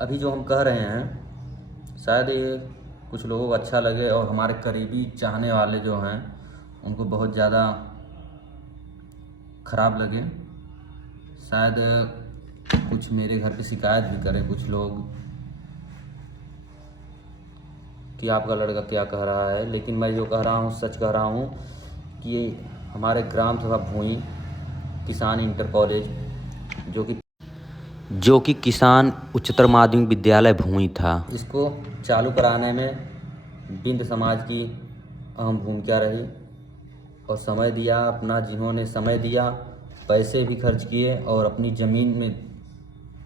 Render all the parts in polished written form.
अभी जो हम कह रहे हैं शायद ये कुछ लोगों को अच्छा लगे और हमारे करीबी चाहने वाले जो हैं उनको बहुत ज़्यादा ख़राब लगे। शायद कुछ मेरे घर पे शिकायत भी करें कुछ लोग कि आपका लड़का क्या कह रहा है, लेकिन मैं जो कह रहा हूँ सच कह रहा हूँ कि ये हमारे ग्राम सभा भूई किसान इंटर कॉलेज जो कि किसान उच्चतर माध्यमिक विद्यालय भूई था, इसको चालू कराने में बिंद समाज की अहम भूमिका रही और समय दिया अपना। जिन्होंने समय दिया, पैसे भी खर्च किए और अपनी ज़मीन में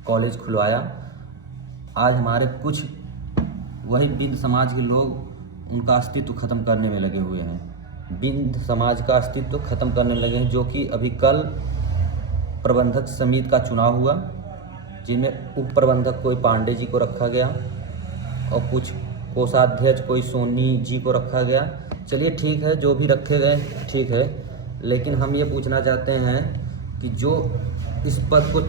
कॉलेज खुलवाया। आज हमारे कुछ वही बिंद समाज के लोग उनका अस्तित्व ख़त्म करने में लगे हुए हैं। बिंद समाज का अस्तित्व ख़त्म करने में लगे हैं, जो कि अभी कल प्रबंधक समिति का चुनाव हुआ, जिनमें उप प्रबंधक कोई पांडे जी को रखा गया और कुछ कोषाध्यक्ष कोई सोनी जी को रखा गया। चलिए ठीक है, जो भी रखे गए ठीक है, लेकिन हम ये पूछना चाहते हैं कि जो इस पद को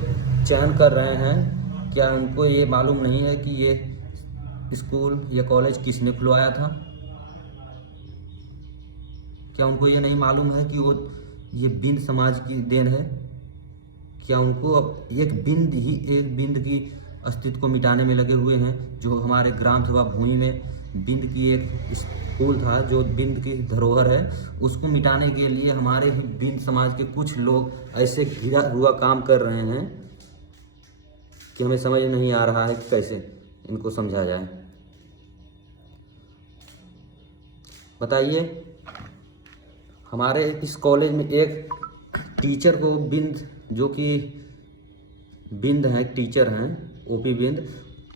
चयन कर रहे हैं, क्या उनको ये मालूम नहीं है कि ये स्कूल या कॉलेज किसने खुलवाया था? क्या उनको ये नहीं मालूम है कि वो ये बिंद समाज की देन है? क्या उनको अब एक बिंद की अस्तित्व को मिटाने में लगे हुए हैं? जो हमारे ग्राम सभा भूमि में बिंद की एक स्कूल था, जो बिंद की धरोहर है, उसको मिटाने के लिए हमारे ही बिंद समाज के कुछ लोग ऐसे घिरा हुआ काम कर रहे हैं कि हमें समझ नहीं आ रहा है कि कैसे इनको समझा जाए। बताइए, हमारे इस कॉलेज में एक टीचर को बिंद, जो कि बिंद हैं, टीचर हैं ओपी बिंद,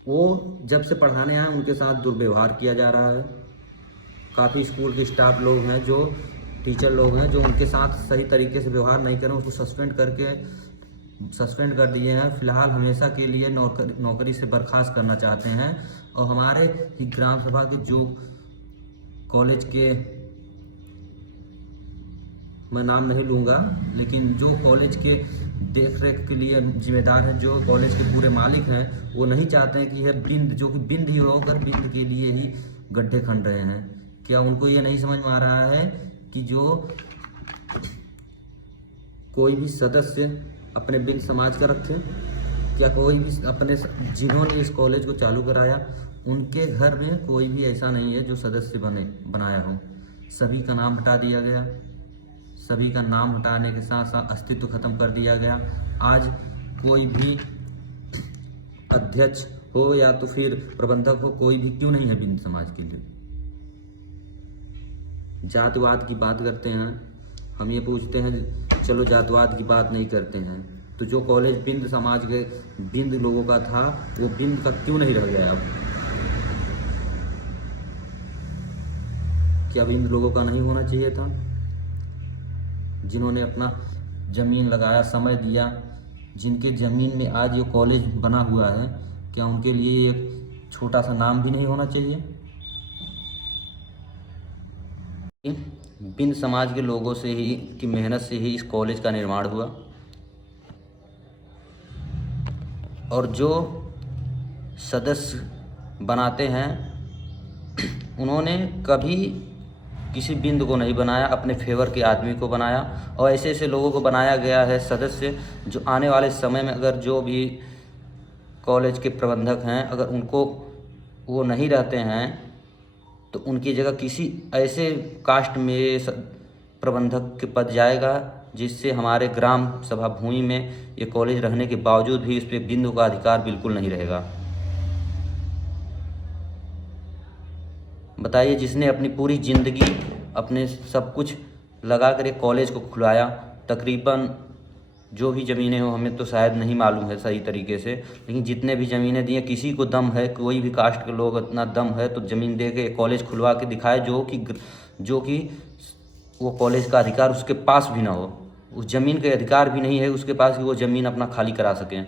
वो जब से पढ़ाने आए उनके साथ दुर्व्यवहार किया जा रहा है। काफ़ी स्कूल के स्टाफ लोग हैं, जो टीचर लोग हैं, जो उनके साथ सही तरीके से व्यवहार नहीं करें, उसको सस्पेंड कर दिए हैं। फिलहाल हमेशा के लिए नौकरी से बर्खास्त करना चाहते हैं। और हमारे ही ग्राम सभा के जो कॉलेज के, मैं नाम नहीं लूँगा, लेकिन जो कॉलेज के देख रेख के लिए जिम्मेदार हैं, जो कॉलेज के पूरे मालिक हैं, वो नहीं चाहते हैं कि यह बिंद, जो कि बिंद ही होकर बिंद के लिए ही गड्ढे खन रहे हैं। क्या उनको ये नहीं समझ में आ रहा है कि जो कोई भी सदस्य अपने बिंद समाज का रखे? क्या कोई भी अपने, जिन्होंने इस कॉलेज को चालू कराया, उनके घर में कोई भी ऐसा नहीं है जो सदस्य बनाया हो? सभी का नाम हटा दिया गया। सभी का नाम हटाने के साथ साथ अस्तित्व खत्म कर दिया गया। आज कोई भी अध्यक्ष हो या तो फिर प्रबंधक हो, कोई भी क्यों नहीं है बिंद समाज के लिए? जातिवाद की बात करते हैं, हम ये पूछते हैं, चलो जातिवाद की बात नहीं करते हैं, तो जो कॉलेज बिंद समाज के बिंद लोगों का था, वो बिंद का क्यों नहीं रह गया? अब क्या बिंद लोगों का नहीं होना चाहिए था? जिन्होंने अपना ज़मीन लगाया, समय दिया, जिनके ज़मीन में आज ये कॉलेज बना हुआ है, क्या उनके लिए एक छोटा सा नाम भी नहीं होना चाहिए? बिंद समाज के लोगों से ही की मेहनत से ही इस कॉलेज का निर्माण हुआ। और जो सदस्य बनाते हैं, उन्होंने कभी किसी बिंद को नहीं बनाया, अपने फेवर के आदमी को बनाया। और ऐसे ऐसे लोगों को बनाया गया है सदस्य, जो आने वाले समय में अगर जो भी कॉलेज के प्रबंधक हैं, अगर उनको वो नहीं रहते हैं, तो उनकी जगह किसी ऐसे कास्ट में प्रबंधक के पद जाएगा, जिससे हमारे ग्राम सभा भूमि में ये कॉलेज रहने के बावजूद भी इस पर बिंदु का अधिकार बिल्कुल नहीं रहेगा। बताइए, जिसने अपनी पूरी ज़िंदगी, अपने सब कुछ लगा कर एक कॉलेज को खुलवाया, तकरीबन जो भी ज़मीनें हो, हमें तो शायद नहीं मालूम है सही तरीके से, लेकिन जितने भी ज़मीनें दी हैं, किसी को दम है, कोई भी कास्ट के लोग इतना दम है तो ज़मीन दे के कॉलेज खुलवा के दिखाए, जो कि वो कॉलेज का अधिकार उसके पास भी ना हो, उस ज़मीन के अधिकार भी नहीं है उसके पास कि वो ज़मीन अपना खाली करा सकें।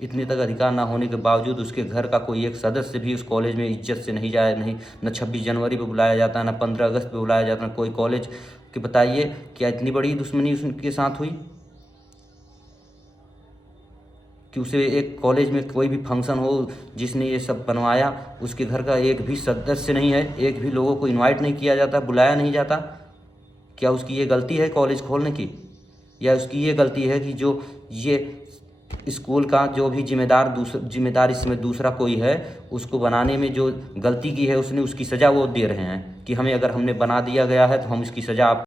इतने तक अधिकार ना होने के बावजूद उसके घर का कोई एक सदस्य भी उस कॉलेज में इज्जत से नहीं जाए, नहीं न 26 जनवरी पे बुलाया जाता है, न 15 अगस्त पे बुलाया जाता है, कोई कॉलेज कि बताइए क्या इतनी बड़ी दुश्मनी उसके साथ हुई? कि उसे एक कॉलेज में कोई भी फंक्शन हो, जिसने ये सब बनवाया उसके घर का एक भी सदस्य नहीं है, एक भी लोगों को इनवाइट नहीं किया जाता, बुलाया नहीं जाता। क्या उसकी ये गलती है कॉलेज खोलने की, या उसकी ये गलती है कि जो ये स्कूल का जो भी जिम्मेदार इसमें दूसरा कोई है, उसको बनाने में जो गलती की है उसने, उसकी सज़ा वो दे रहे हैं कि हमें अगर हमने बना दिया गया है तो हम उसकी सज़ा आप